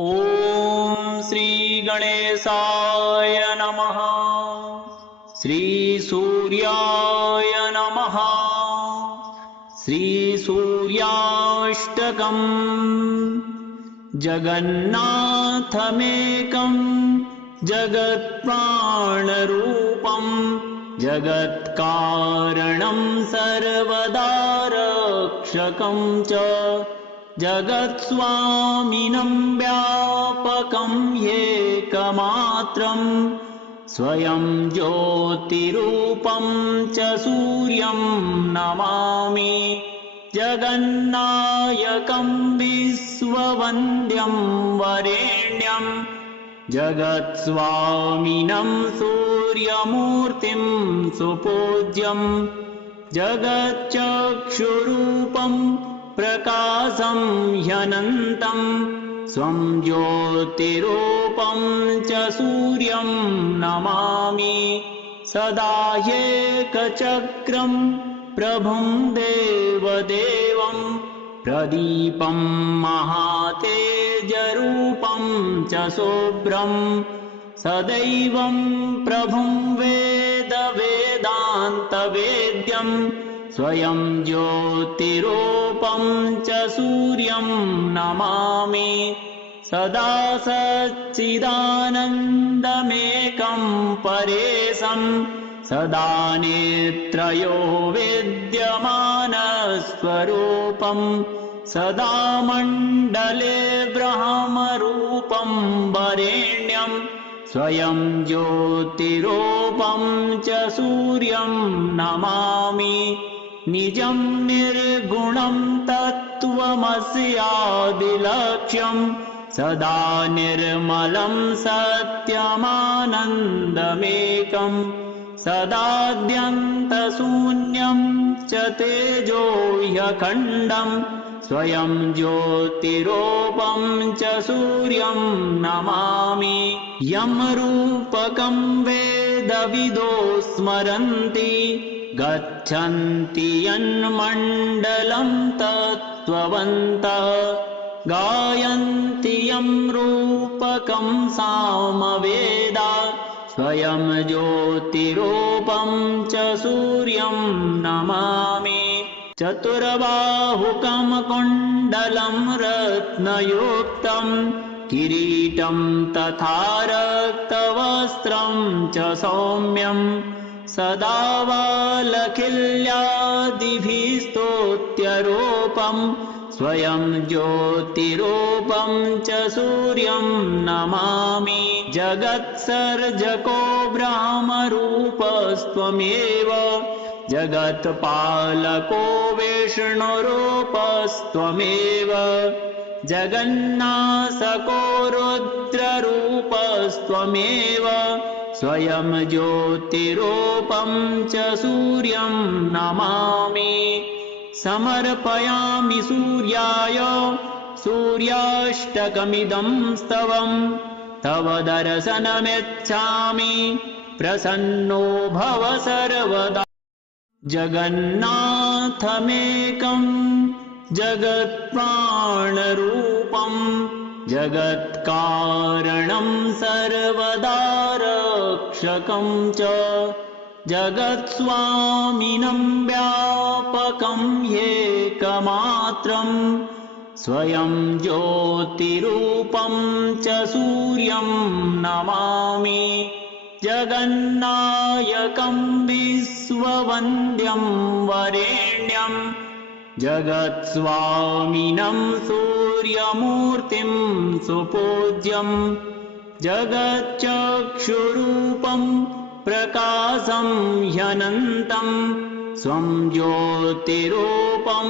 ॐ श्री गणेशाय नमः। श्री सूर्याय नमः। श्री सूर्याष्टकम्। जगन्नाथमेकं जगत्प्राणरूपं जगत्कारणं सर्वदा रक्षकं च जगत्स्वामिनं व्यापकं ह्येकमात्रं स्वयं ज्योतिरूपं च सूर्यं नमामि। जगन्नायकं विश्ववन्द्यं वरेण्यं जगत्स्वामिनं सूर्यमूर्तिं सुपूज्यं जगच्चक्षुरूपं प्रकाशं ह्यनन्तं स्वं ज्योतिरूपं च सूर्यं नमामि। सदा ह्येकचक्रं प्रभुं देवदेवं प्रदीपं महातेजरूपं च शुभ्रं सदैवं प्रभुं वेदान्तवेद्यं स्वयं ज्योतिरूपं च सूर्यं नमामि। सदा सच्चिदानन्दमेकं परेशं सदा नेत्रयो विद्यमानस्वरूपं सदा मण्डले ब्रह्मरूपं वरेण्यं स्वयं ज्योतिरूपं च सूर्यं नमामि। निजं निर्गुणं तत्त्वमस्यादिलक्ष्यं सदा निर्मलं सत्यमानन्दमेकं सदाद्यन्तशून्यं च तेजो ह्यखण्डं स्वयं ज्योतिरूपं च सूर्यं नमामि। यमरूपकं वेदविदो स्मरन्ति गच्छन्ति यन्मण्डलं तत्त्ववन्तः गायन्ति यं रूपकं सामवेदा स्वयं ज्योतिरूपं च सूर्यं नमामि। चतुर्बाहुकं कुण्डलं रत्नयुक्तं किरीटं तथा रक्तवस्त्रं च सौम्यं सदा वालखिल्यादिभिः स्तोत्यरूपं स्वयं ज्योतिरूपं च सूर्यं नमामि। जगत्सर्जको ब्रह्मरूपस्त्वमेव जगत्पालको विष्णुरूपस्त्वमेव जगन्नाशको रुद्ररूपस्त्वमेव स्वयं ज्योतिरूपं च सूर्यं नमामि। समर्पयामि सूर्याय सूर्याष्टकमिदं स्तवं तव दर्शनमिच्छामि प्रसन्नो भव सर्वदा। जगन्नाथमेकं जगत्प्राणरूपं जगत्कारणं सर्वदा रक्षकं च जगत्स्वामिनं व्यापकं ह्येकमात्रं स्वयं ज्योतिरूपं च सूर्यं नमामि। जगन्नायकं विश्ववन्द्यं वरेण्यं जगत्स्वामिनं सूर्यमूर्तिं सुपूज्यं जगच्चक्षुरूपं प्रकाशं ह्यनन्तं स्वं ज्योतिरूपं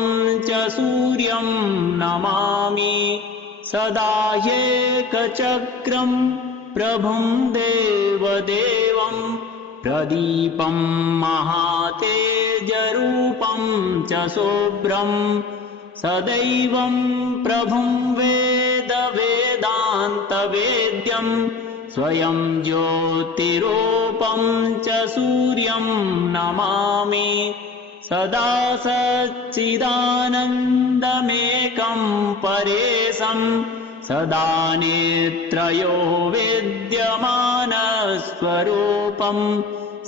च सूर्यं नमामि। सदा ह्येकचक्रं प्रभुं देवदेवं प्रदीपं महातेजरूपं च शुभ्रं सदैवं प्रभुं वेदान्तवेद्यं स्वयं ज्योतिरूपं च सूर्यं नमामि। सदा सच्चिदानन्दमेकं परेशं सदा नेत्रयो विद्यमानस्वरूपं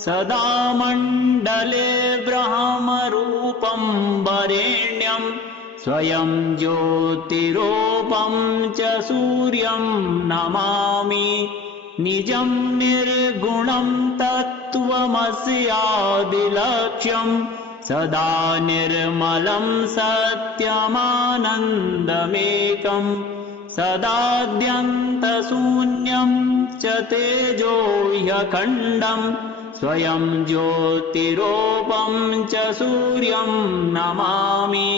सदा मण्डले ब्रह्मरूपं वरेण्यं स्वयं ज्योतिरूपं च सूर्यं नमामि निजं निर्गुणं तत्त्वमस्यादिलक्ष्यं सदा निर्मलं सत्यमानन्दमेकं सदाद्यन्तशून्यं च तेजो ह्यखण्डं स्वयं ज्योतिरूपं च सूर्यं नमामि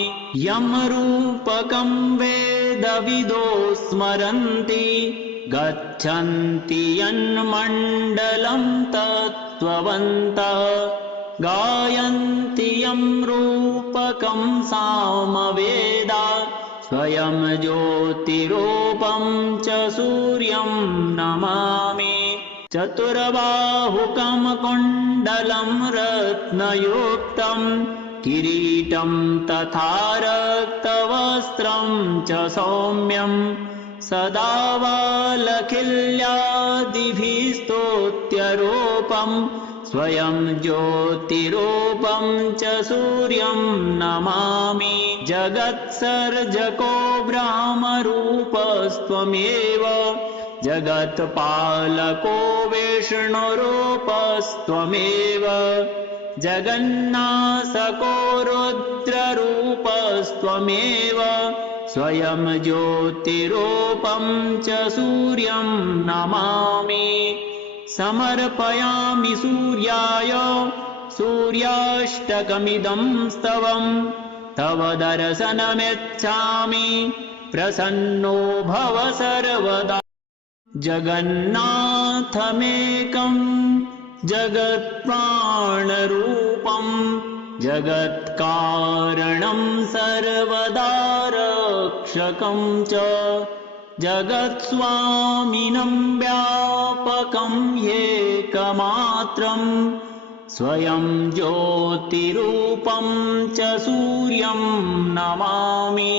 यं रूपकं वेदविदो स्मरन्ति गच्छन्ति यन्मण्डलं तत्त्ववन्तः गायन्ति यं रूपकं सामवेदा स्वयं ज्योतिरूपं च सूर्यं नमामि चतुर्बाहुकं कुण्डलं रत्नयुक्तं किरीटं तथा रक्तवस्त्रं च सौम्यं सदा वालखिल्यादिभिः स्तोत्यरूपं स्वयं ज्योतिरूपं च सूर्यं नमामि जगत्सर्जको ब्रह्मरूपस्त्वमेव जगत्पालको विष्णुरूपस्त्वमेव जगन्नाशको रुद्ररूपस्त्वमेव स्वयं ज्योतिरूपं च सूर्यं नमामि समर्पयामि सूर्याय सूर्याष्टकमिदं स्तवं तव दर्शनमिच्छामि प्रसन्नो भव सर्वदा जगन्नाथमेकं जगत्प्राणरूपं जगत्कारणं सर्वदा रक्षकं च जगत्स्वामिनं व्यापकं ह्येकमात्रं स्वयं ज्योतिरूपं च सूर्यं नमामि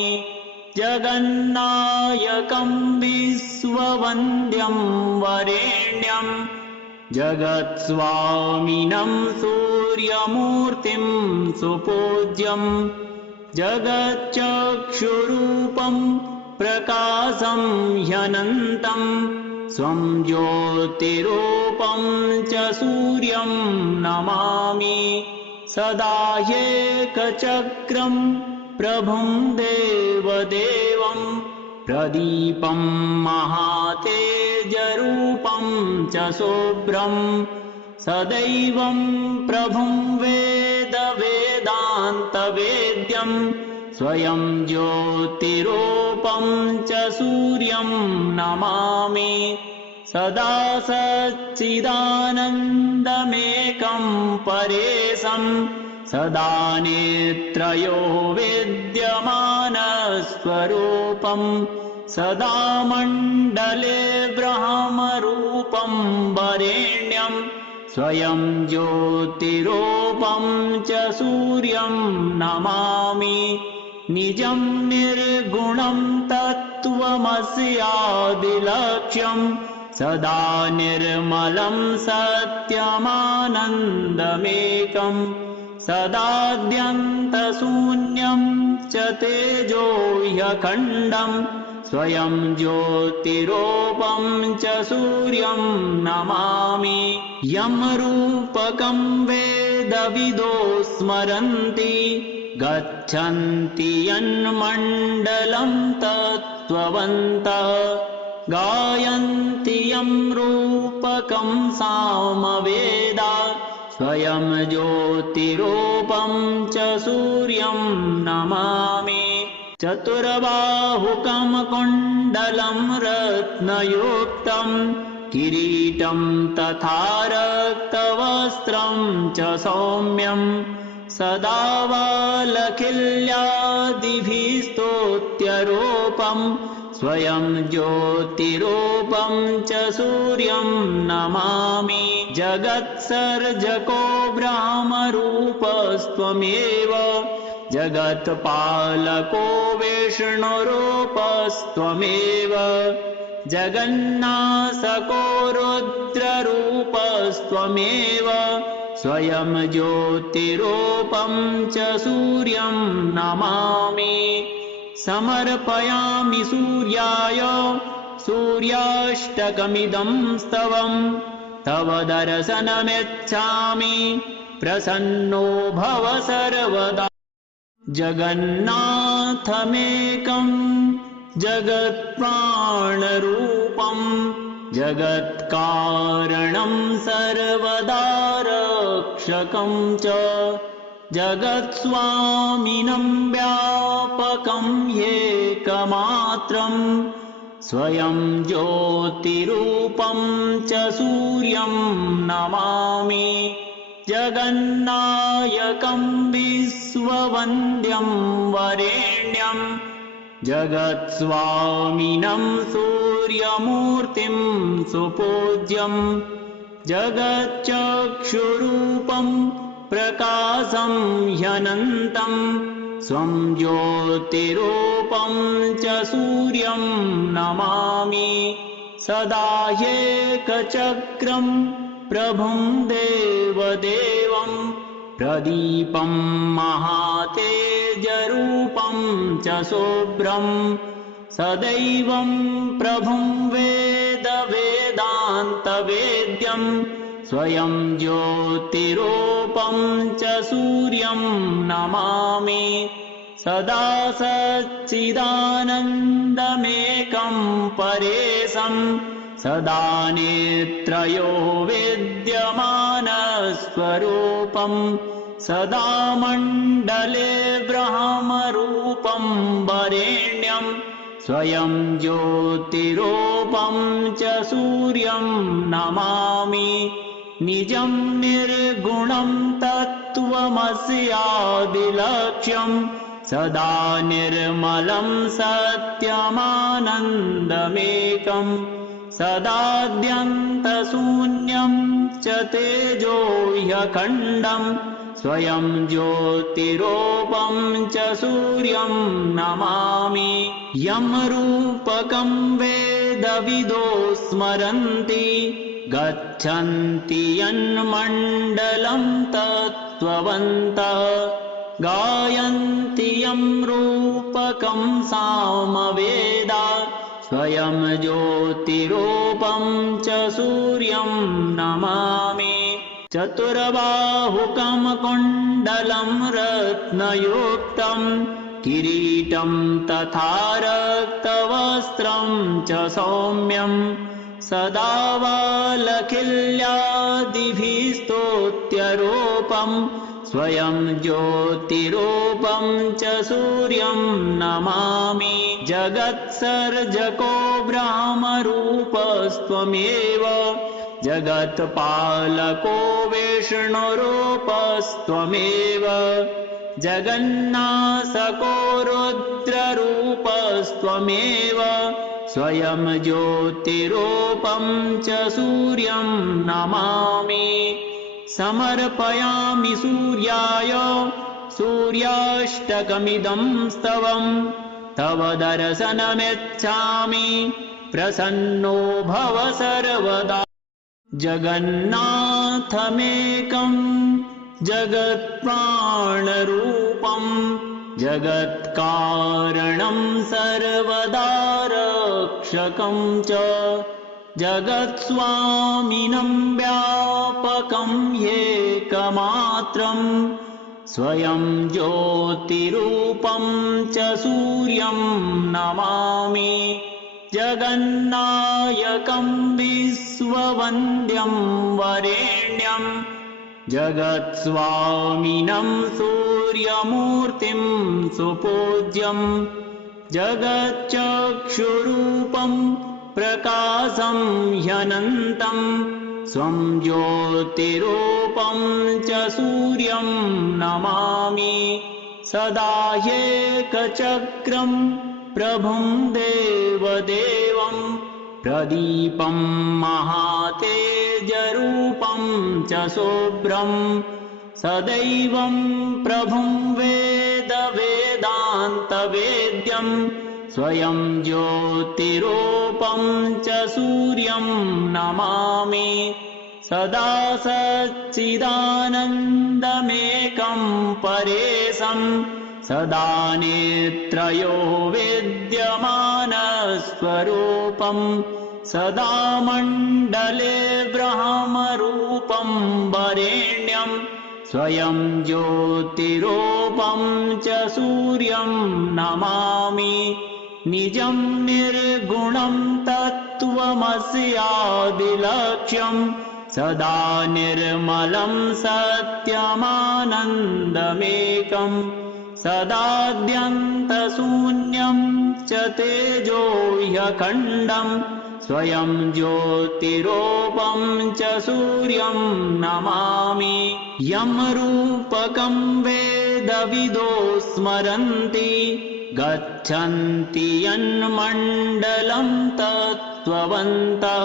जगन्नायकं विश्ववन्द्यं वरेण्यं जगत्स्वामिनं सूर्यमूर्तिं सुपूज्यं जगच्चक्षुरूपं प्रकाशं ह्यनन्तं स्वं ज्योतिरूपं च सूर्यं नमामि सदा ह्येकचक्रं प्रभुं देवदेवं प्रदीपं महातेजरूपं च शुभ्रं सदैवं प्रभुं वेदान्तवेद्यं स्वयं ज्योतिरूपं च सूर्यं नमामि सदा सच्चिदानन्दमेकं परेशं सदा नेत्रयो विद्यमानस्वरूपं सदा मण्डले ब्रह्मरूपं वरेण्यं स्वयं ज्योतिरूपं च सूर्यं नमामि निजं निर्गुणं तत्त्वमस्यादिलक्ष्यं सदा निर्मलं सत्यमानन्दमेकं सदाद्यन्तशून्यं च तेजो ह्यखण्डं स्वयं ज्योतिरूपं च सूर्यं नमामि यं रूपकं वेदविदो स्मरन्ति गच्छन्ति यन्मण्डलं तत्त्ववन्तः गायन्ति यं रूपकं सामवेदा स्वयं ज्योतिरूपं च सूर्यं नमामि चतुर्बाहुकं कुण्डलं रत्नयुक्तं किरीटं तथा रक्तवस्त्रं च सौम्यं सदा वालखिल्यादिभिः स्तोत्यरूपं स्वयं ज्योतिरूपं च सूर्यं नमामि जगत्सर्जको ब्रह्मरूपस्त्वमेव जगत्पालको विष्णुरूपस्त्वमेव जगन्नाथको रुद्ररूपस्त्वमेव स्वयं ज्योतिरूपं च सूर्यं नमामि समर्पयामि सूर्याय सूर्याष्टकमिदं स्तवं तव दर्शनमिच्छामि प्रसन्नो भव सर्वदा जगन्नाथमेकं जगत्प्राणरूपं जगत्कारणं सर्वदा रक्षकं च जगत्स्वामिनं व्यापकं एकमात्रं स्वयं ज्योतिरूपं च सूर्यं नमामि जगन्नायकं विश्ववन्द्यं वरेण्यं जगत्स्वामिनं सूर्यमूर्तिं सुपूज्यं जगच्चक्षुरूपं प्रकाशं ह्यनन्तं स्वं ज्योतिरूपं च सूर्यं नमामि सदा एकचक्रं प्रभुं देवदेवं प्रदीपं महातेजरूपं च शुभ्रं सदैवं प्रभुं वेदान्तवेद्यं स्वयं ज्योतिरूपं च सूर्यं नमामि सदा सच्चिदानन्दमेकं परेशं सदा नेत्रयो विद्यमानस्वरूपं सदा मण्डले ब्रह्मरूपं वरेण्यं स्वयं ज्योतिरूपं च सूर्यं नमामि निजं निर्गुणं तत्त्वमस्यादिलक्ष्यं सदा निर्मलं सत्यमानन्दमेकं सदाद्यन्तशून्यं च तेजो ह्यखण्डं स्वयं ज्योतिरूपं च सूर्यं नमामि यं रूपकं वेदविदो स्मरन्ति गच्छन्ति यन्मण्डलं तत्त्ववन्तः गायन्ति यं रूपकं सामवेदा स्वयं ज्योतिरूपं च सूर्यं नमामि चतुर्बाहुकं कुण्डलं रत्नयुक्तं किरीटं तथा रक्तवस्त्रं च सौम्यं सदा वालखिल्यादिभिः स्तोत्यरूपं स्वयं ज्योतिरूपं च सूर्यं नमामि जगत्सर्जको ब्रह्मरूपस्त्वमेव जगत्पालको विष्णुरूपस्त्वमेव जगन्नाथको रुद्ररूपस्त्वमेव स्वयं ज्योतिरूपं च सूर्यं नमामि समर्पयामि सूर्याय सूर्याष्टकमिदं स्तवं तव दर्शनमिच्छामि प्रसन्नो भव सर्वदा जगन्नाथमेकं जगत्प्राणरूपं जगत्कारणं सर्वदा रक्षकं च जगत्स्वामिनं व्यापकं एकमात्रं स्वयं ज्योतिरूपं च सूर्यं नमामि जगन्नायकं विश्ववन्द्यं वरेण्यं जगत्स्वामिनं सूर्यमूर्तिं सुपूज्यं जगच्चक्षुरूपं प्रकाशं ह्यनन्तं स्वं ज्योतिरूपं च सूर्यं नमामि सदा एकचक्रं प्रभुं देवदेवं प्रदीपं महातेजरूपं च शुभ्रं सदैवं प्रभुं वेद वेदान्तवेद्यं स्वयं ज्योतिरूपं च सूर्यं नमामि सदा सच्चिदानन्दमेकं परेशं सदा नेत्रयो विद्यमानस्वरूपं सदा मण्डले ब्रह्मरूपं वरेण्यं स्वयं ज्योतिरूपं च सूर्यं नमामि निजं निर्गुणं तत्त्वमस्यादिलक्ष्यं सदा निर्मलं सत्यमानन्दमेकं सदाद्यन्तशून्यं च तेजो ह्यखण्डं स्वयं ज्योतिरूपं च सूर्यं नमामि यं रूपकं वेदविदो स्मरन्ति गच्छन्ति यन्मण्डलं तत्त्ववन्तः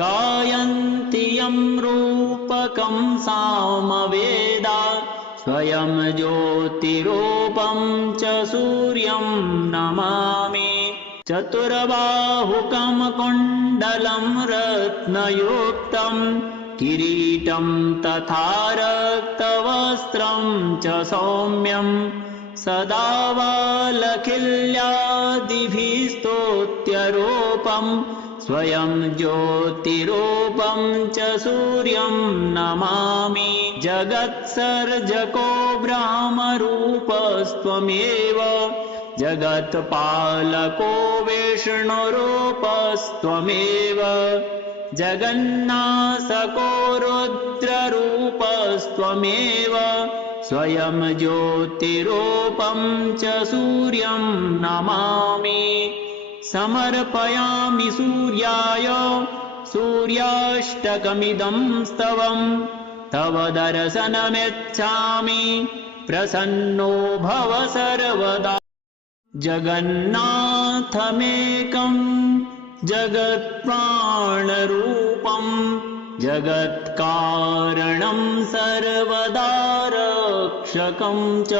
गायन्ति यं रूपकं सामवेदा स्वयं ज्योतिरूपं च सूर्यं नमामि चतुर्बाहुकं कुण्डलं रत्नयुक्तं किरीटं तथा रक्तवस्त्रं च सौम्यं सदा वालखिल्यादिभिः स्तोत्यरूपं स्वयं ज्योतिरूपं च सूर्यं नमामि जगत्सर्जको ब्रह्मरूपस्त्वमेव जगत्पालको विष्णुरूपस्त्वमेव जगन्नाशको रुद्ररूपस्त्वमेव स्वयं ज्योतिरूपं च सूर्यं नमामि समर्पयामि सूर्याय सूर्याष्टकमिदं स्तवं तव दर्शनमिच्छामि प्रसन्नो भव सर्वदा जगन्नाथमेकं जगत्प्राणरूपं जगत्कारणं सर्वदा रक्षकं च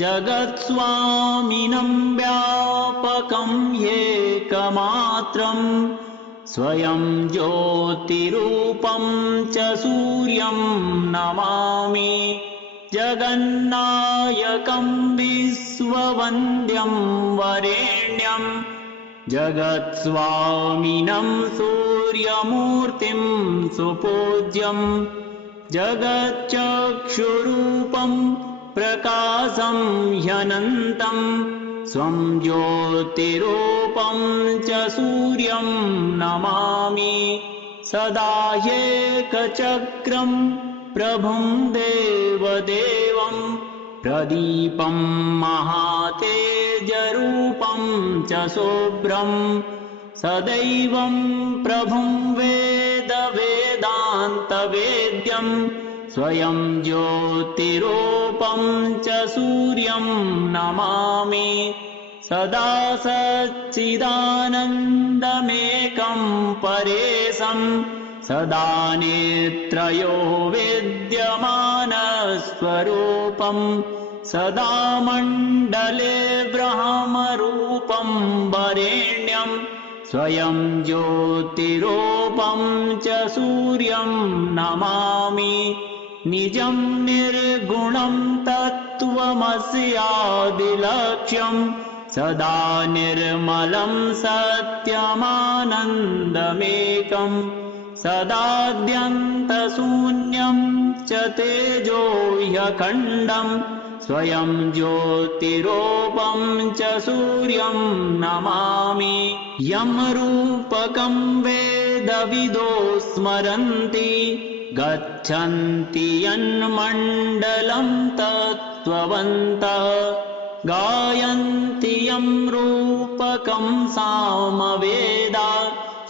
जगत्स्वामिनं व्यापकं ह्येकमात्रं स्वयं ज्योतिरूपं च सूर्यं नमामि जगन्नायकं विश्ववन्द्यं वरेण्यं जगत्स्वामिनं सूर्यमूर्तिं सुपूज्यं जगच्चक्षुरूपं प्रकाशं ह्यनन्तं स्वं ज्योतिरूपं च सूर्यं नमामि सदा ह्येकचक्रं प्रभुं देवदेवं प्रदीपं महातेजरूपं च शुभ्रं सदैवं प्रभुं वेदान्तवेद्यं स्वयं ज्योतिरूपं च सूर्यं नमामि सदा सच्चिदानन्दमेकं परेशं सदा नेत्रयो विद्यमानस्वरूपं सदा मण्डले ब्रह्मरूपं वरेण्यं स्वयं ज्योतिरूपं च सूर्यं नमामि निजं निर्गुणं तत्त्वमस्यादिलक्ष्यं सदा निर्मलं सत्यमानन्दमेकं सदाद्यन्तशून्यं च तेजो ह्यखण्डं स्वयं ज्योतिरूपं च सूर्यं नमामि यं रूपकं वेदविदो स्मरन्ति गच्छन्ति यन्मण्डलं तत्त्ववन्तः गायन्ति यं रूपकं सामवेदा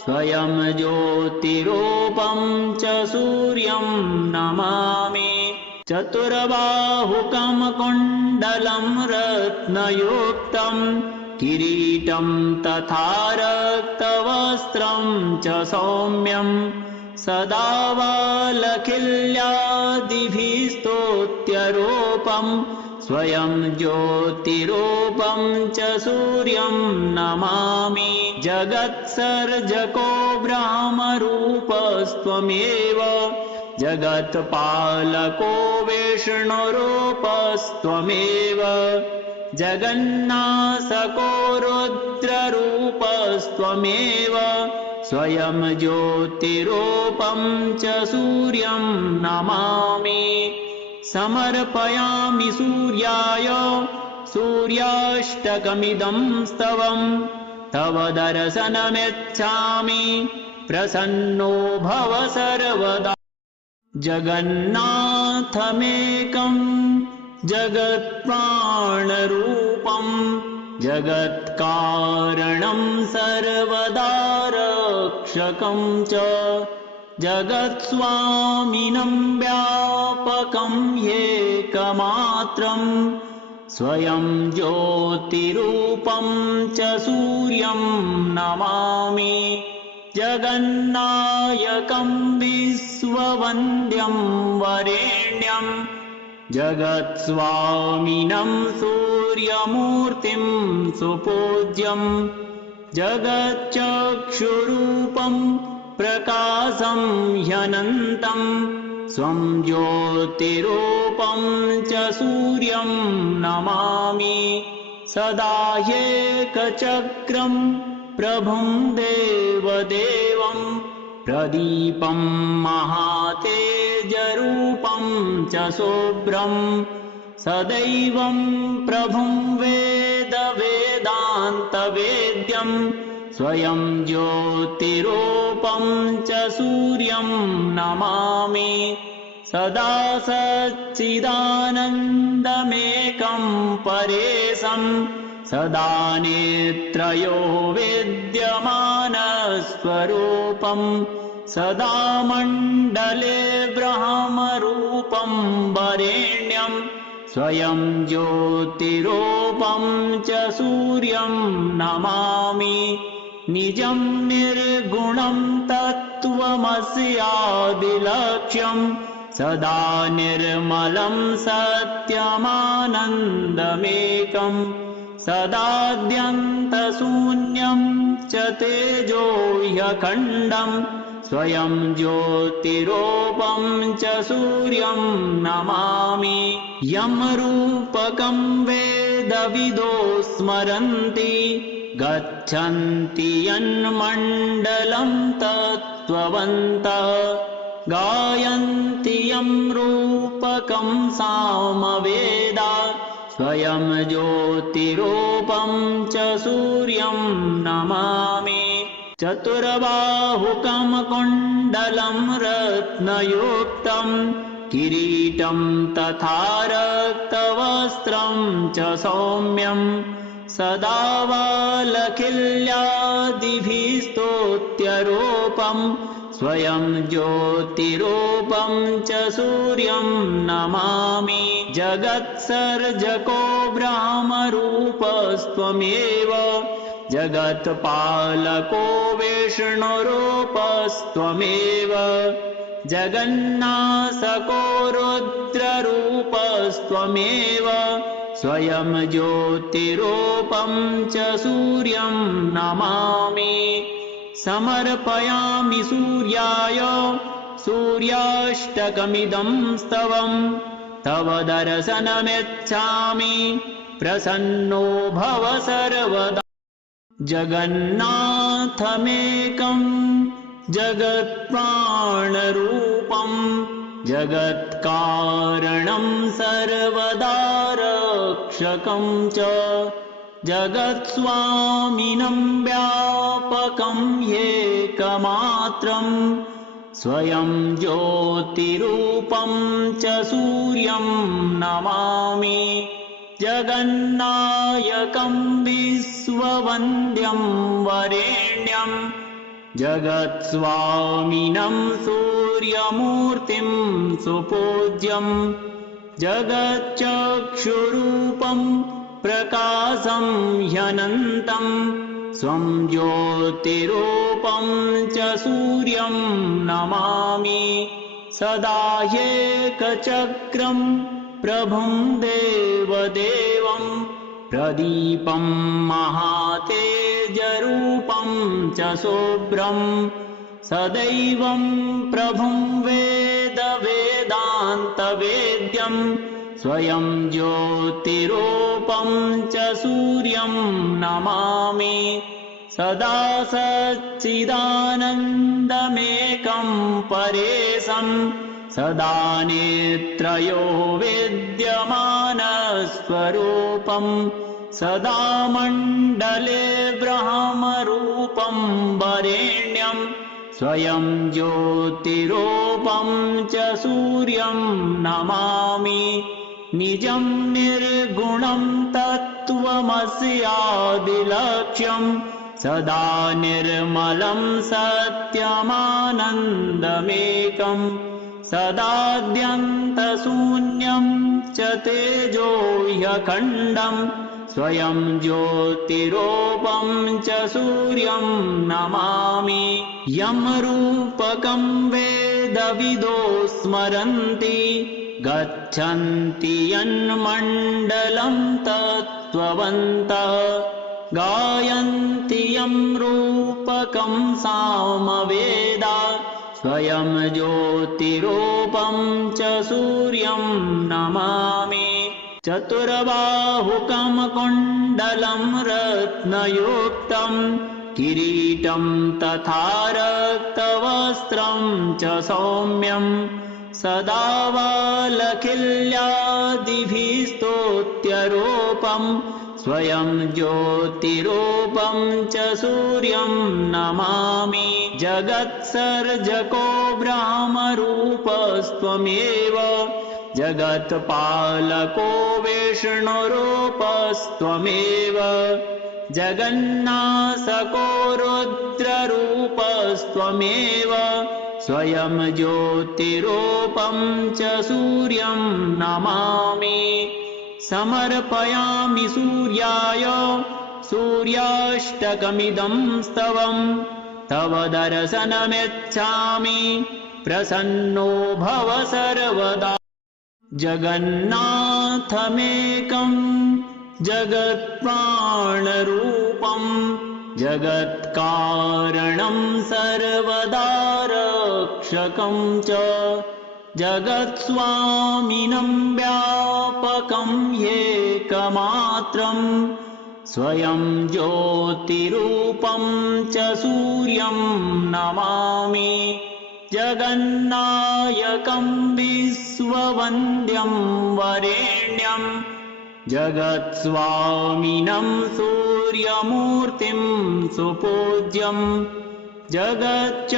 स्वयं ज्योतिरूपं च सूर्यं नमामि चतुर्बाहुकं कुण्डलं रत्नयुक्तं किरीटं तथा रक्तवस्त्रं च सौम्यं सदा वालखिल्यादिभिः स्तोत्यरूपं स्वयं ज्योतिरूपं च सूर्यं नमामि जगत्सर्जको ब्रह्मरूपस्त्वमेव जगत्पालको विष्णुरूपस्त्वमेव जगन्नाथको रुद्ररूपस्त्वमेव स्वयं ज्योतिरूपं च सूर्यं नमामि समर्पयामि सूर्याय सूर्याष्टकमिदं स्तवं तव दर्शनमिच्छामि प्रसन्नो भव सर्वदा जगन्नाथमेकं जगत्प्राणरूपं जगत्कारणं सर्वदा रक्षकं च जगत्स्वामिनं व्यापकं ह्येकमात्रं स्वयं ज्योतिरूपं च सूर्यं नमामि जगन्नायकं विश्ववन्द्यं वरेण्यं जगत्स्वामिनं सूर्यमूर्तिं सुपूज्यं जगच्चक्षुरूपं प्रकाशं ह्यनन्तं स्वं ज्योतिरूपं च सूर्यं नमामि सदा ह्येकचक्रं प्रभुं देवदेवं प्रदीपं महातेजरूपं च शुभ्रं सदैवं प्रभुं वेदान्तवेद्यं स्वयं ज्योतिरूपं च सूर्यं नमामि सदा सच्चिदानन्दमेकं परेशं सदा नेत्रयो विद्यमानस्वरूपं सदा मण्डले ब्रह्मरूपं वरेण्यं स्वयं ज्योतिरूपं च सूर्यं नमामि निजं निर्गुणं तत्त्वमस्यादिलक्ष्यं सदा निर्मलं सत्यमानन्दमेकं सदाद्यन्तशून्यं च तेजो ह्यखण्डं स्वयं ज्योतिरूपं च सूर्यं नमामि यं रूपकं वेदविदो स्मरन्ति गच्छन्ति यन्मण्डलं तत्त्ववन्तः गायन्ति यं रूपकं सामवेदा स्वयं ज्योतिरूपं च सूर्यं नमामि चतुर्बाहुकं कुण्डलं रत्नयुक्तं किरीटं तथा रक्तवस्त्रं च सौम्यं सदा वालखिल्यादिभिः स्तोत्यरूपं स्वयं ज्योतिरूपं च सूर्यं नमामि जगत्सर्जको ब्रह्मरूपस्त्वमेव जगत्पालको विष्णुरूपस्त्वमेव जगन्नाथको रुद्ररूपस्त्वमेव स्वयं ज्योतिरूपं च सूर्यं नमामि समर्पयामि सूर्याय सूर्याष्टकमिदं स्तवं तव दर्शनमिच्छामि प्रसन्नो भव सर्वदा जगन्नाथमेकं जगत्प्राणरूपं जगत्कारणं सर्वदा रक्षकं च जगत्स्वामिनं व्यापकं ह्येकमात्रं स्वयं ज्योतिरूपं च सूर्यं नमामि जगन्नायकं विश्ववन्द्यं वरेण्यं जगत्स्वामिनं सूर्यमूर्तिं सुपूज्यं जगच्चक्षुरूपं प्रकाशं ह्यनन्तं स्वं ज्योतिरूपं च सूर्यं नमामि सदा ह्येकचक्रं प्रभुं देवदेवं प्रदीपं महातेजरूपं च शुभ्रं सदैवं प्रभुं वेदवेदान्तवेद्यं स्वयं ज्योतिरूपं च सूर्यं नमामि सदा सच्चिदानन्दमेकं परेशं सदा नेत्रयो विद्यमानस्वरूपं सदा मण्डले ब्रह्मरूपं वरेण्यं स्वयं ज्योतिरूपं च सूर्यं नमामि निजं निर्गुणं तत्त्वमस्यादिलक्ष्यं सदा निर्मलं सत्यमानन्दमेकं सदाद्यन्तशून्यं च तेजो ह्यखण्डं स्वयं ज्योतिरूपं च सूर्यं नमामि यं रूपकं वेदविदो स्मरन्ति गच्छन्ति यन्मण्डलं तत्त्ववन्तः गायन्ति यं रूपकं सामवेदा स्वयं ज्योतिरूपं च सूर्यं नमामि चतुर्बाहुकं कुण्डलं रत्नयुक्तं किरीटं तथा रक्तवस्त्रं च सौम्यं सदा वालखिल्यादिभिः स्तोत्यरूपं स्वयं ज्योतिरूपं च सूर्यं नमामि जगत्सर्जको ब्रह्मरूपस्त्वमेव जगत्पालको विष्णुरूपस्त्वमेव जगन्नाशको रुद्ररूपस्त्वमेव स्वयं ज्योतिरूपं च सूर्यं नमामि समर्पयामि सूर्याय सूर्याष्टकमिदं स्तवं तव दर्शनमिच्छामि प्रसन्नो भव सर्वदा जगन्नाथमेकं जगत्प्राणरूपं जगत्कारणं सर्वदा रक्षकं च जगत्स्वामिनं व्यापकं ह्येकमात्रं स्वयं ज्योतिरूपं च सूर्यं नमामि जगन्नायकं विश्ववन्द्यं वरेण्यं जगत्स्वामिनं सूर्यमूर्तिं सुपूज्यं जगच्चक्षुरूपं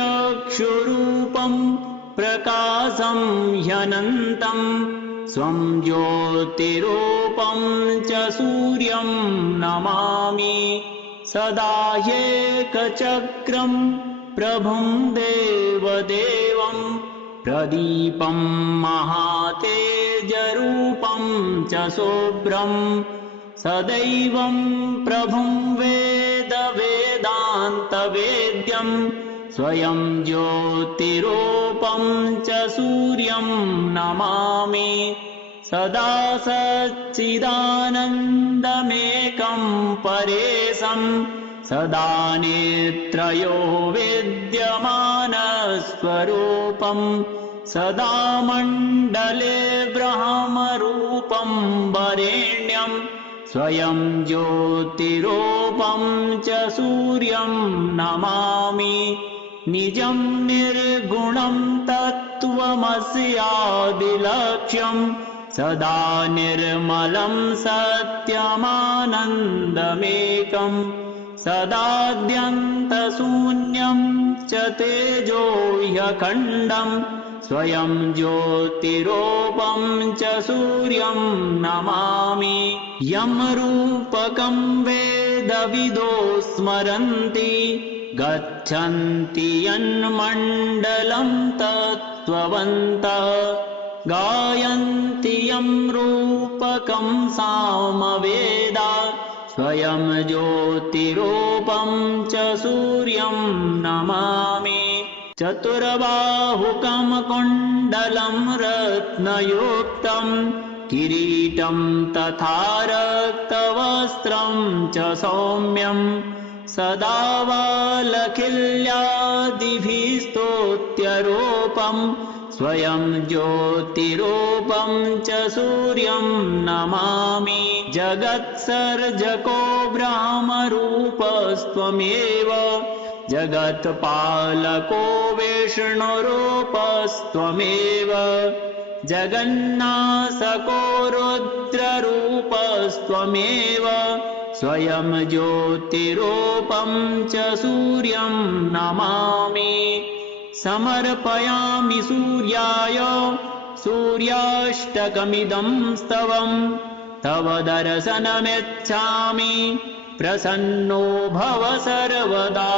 प्रकाशं ह्यनन्तं स्वं ज्योतिरूपं च सूर्यं नमामि सदा ह्येकचक्रं प्रभुं देवदेवं प्रदीपं महातेजरूपं च शुभ्रं सदैवं प्रभुं वेदवेदान्तवेद्यं स्वयं ज्योतिरूपं च सूर्यं नमामि सदा सच्चिदानन्दमेकं परेशं सदा नेत्रयो विद्यमानस्वरूपं सदा मण्डले ब्रह्मरूपं वरेण्यं स्वयं ज्योतिरूपं च सूर्यं नमामि निजं निर्गुणं तत्त्वमस्यादिलक्ष्यं सदा निर्मलं सत्यमानन्दमेकं सदाद्यन्तशून्यं च तेजो ह्यखण्डं स्वयं ज्योतिरूपं च सूर्यं नमामि यं रूपकं वेदविदो स्मरन्ति गच्छन्ति यन्मण्डलं तत्त्ववन्तः गायन्ति यं रूपकं सामवेदा स्वयं ज्योतिरूपं च सूर्यं नमामि चतुर्बाहुकं कुण्डलं रत्नयुक्तं किरीटं तथा रक्तवस्त्रं च सौम्यं सदा वालखिल्यादिभिस्तोत्यरूपं स्वयं ज्योतिरूपं च सूर्यं नमामि जगत्सर्जको ब्रह्मरूपस्त्वमेव जगत्पालको विष्णुरूपस्त्वमेव जगन्नाशको रुद्ररूपस्त्वमेव स्वयं ज्योतिरूपं च सूर्यं नमामि समर्पयामि सूर्याय सूर्याष्टकमिदं स्तवं तव दर्शनमिच्छामि प्रसन्नो भव सर्वदा।